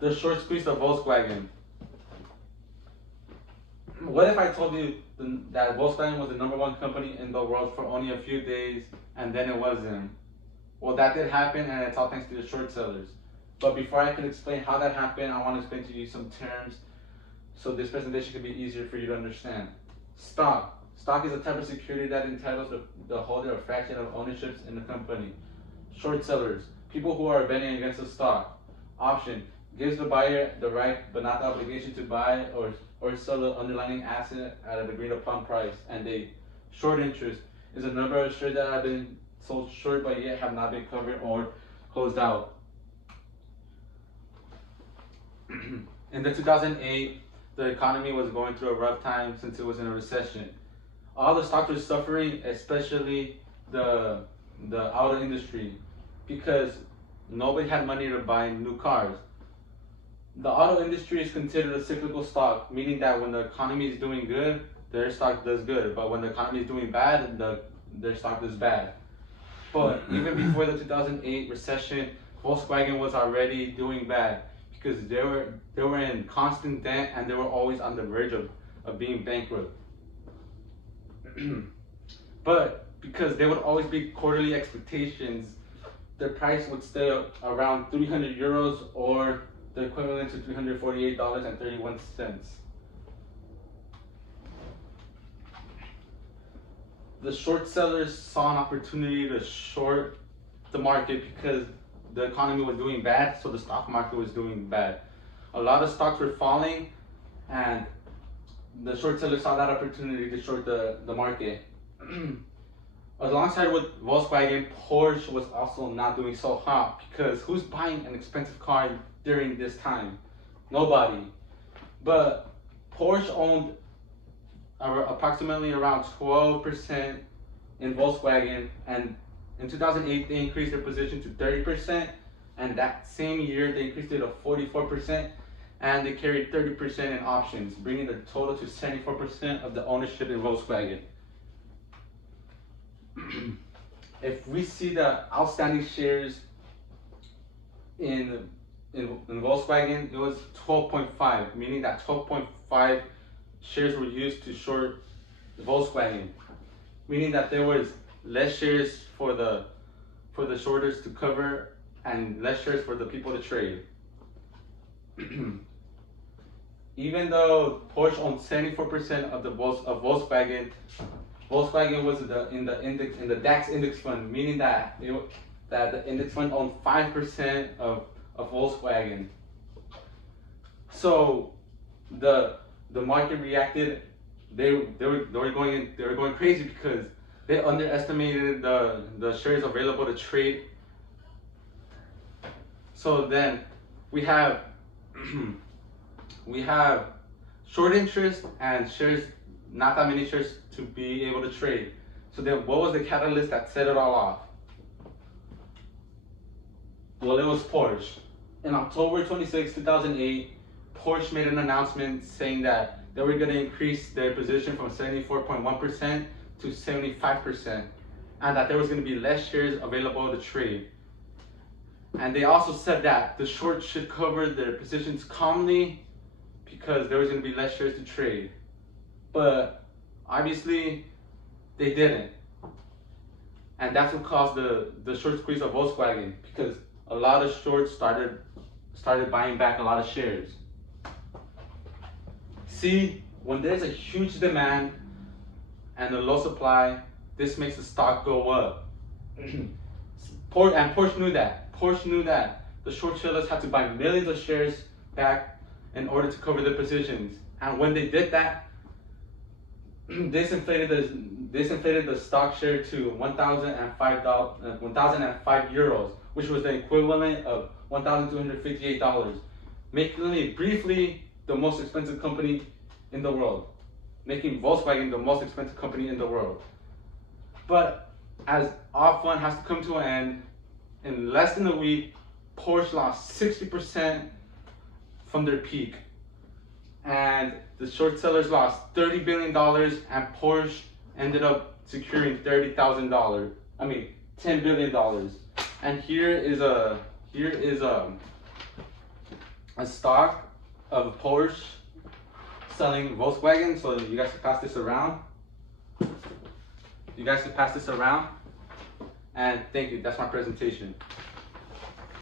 The short squeeze of Volkswagen. What if I told you that Volkswagen was the #1 company in the world for only a few days and then it wasn't? Well, that did happen, and it's all thanks to the short sellers. But before I can explain how that happened, I want to explain to you some terms so this presentation can be easier for you to understand. Stock. Stock is a type of security that entitles the holder a fraction of ownerships in the company. Short sellers. People who are betting against the stock. Option. Gives the buyer the right but not the obligation to buy or sell the underlying asset at an agreed upon price. And a short interest is a number of shares that have been sold short but yet have not been covered or closed out. In the 2008, the economy was going through a rough time since it was in a recession. All the stocks were suffering, especially the auto industry, because nobody had money to buy new cars. The auto industry is considered a cyclical stock, meaning that when the economy is doing good, their stock does good, but when the economy is doing bad, their stock does bad. But even before the 2008 recession, Volkswagen was already doing bad because they were in constant debt and they were always on the verge of being bankrupt. But because there would always be quarterly expectations, their price would stay around 300 euros or the equivalent to $348.31. The short sellers saw an opportunity to short the market because the economy was doing bad, so the stock market was doing bad. A lot of stocks were falling, and the short sellers saw that opportunity to short the market. Alongside with Volkswagen, Porsche was also not doing so hot because who's buying an expensive car during this time? Nobody. But Porsche owned approximately around 12% in Volkswagen, and in 2008 they increased their position to 30%, and that same year they increased it to 44%, and they carried 30% in options, bringing the total to 74% of the ownership in Volkswagen. If we see the outstanding shares in Volkswagen, it was 12.5, meaning that 12.5 shares were used to short Volkswagen, meaning that there was less shares for the shorters to cover and less shares for the people to trade. Even though Porsche owned 74% of Volkswagen, Volkswagen was in the DAX index fund, meaning that the index fund owned 5% of Volkswagen. So the market reacted. They were going crazy because they underestimated the shares available to trade. So then we have we have short interest and shares, not that many shares to be able to trade. So then what was the catalyst that set it all off? Well, it was Porsche. In October 26, 2008, Porsche made an announcement saying that they were going to increase their position from 74.1% to 75%, and that there was going to be less shares available to trade. And they also said that the shorts should cover their positions calmly because there was going to be less shares to trade. But obviously, they didn't. And that's what caused the short squeeze of Volkswagen, because a lot of shorts started buying back a lot of shares. See, when there's a huge demand and a low supply, this makes the stock go up. And Porsche knew that. Porsche knew that the short sellers had to buy millions of shares back in order to cover their positions. And when they did that, this inflated the stock share to 1,005 euros, which was the equivalent of $1,258, making it briefly the most expensive company in the world, making Volkswagen the most expensive company in the world. But as all fun has to come to an end, in less than a week, Porsche lost 60% from their peak. And the short sellers lost $30 billion, and Porsche ended up securing $10 billion. And here is a stock of Porsche selling Volkswagen. So you guys can pass this around. You guys can pass this around. And thank you. That's my presentation.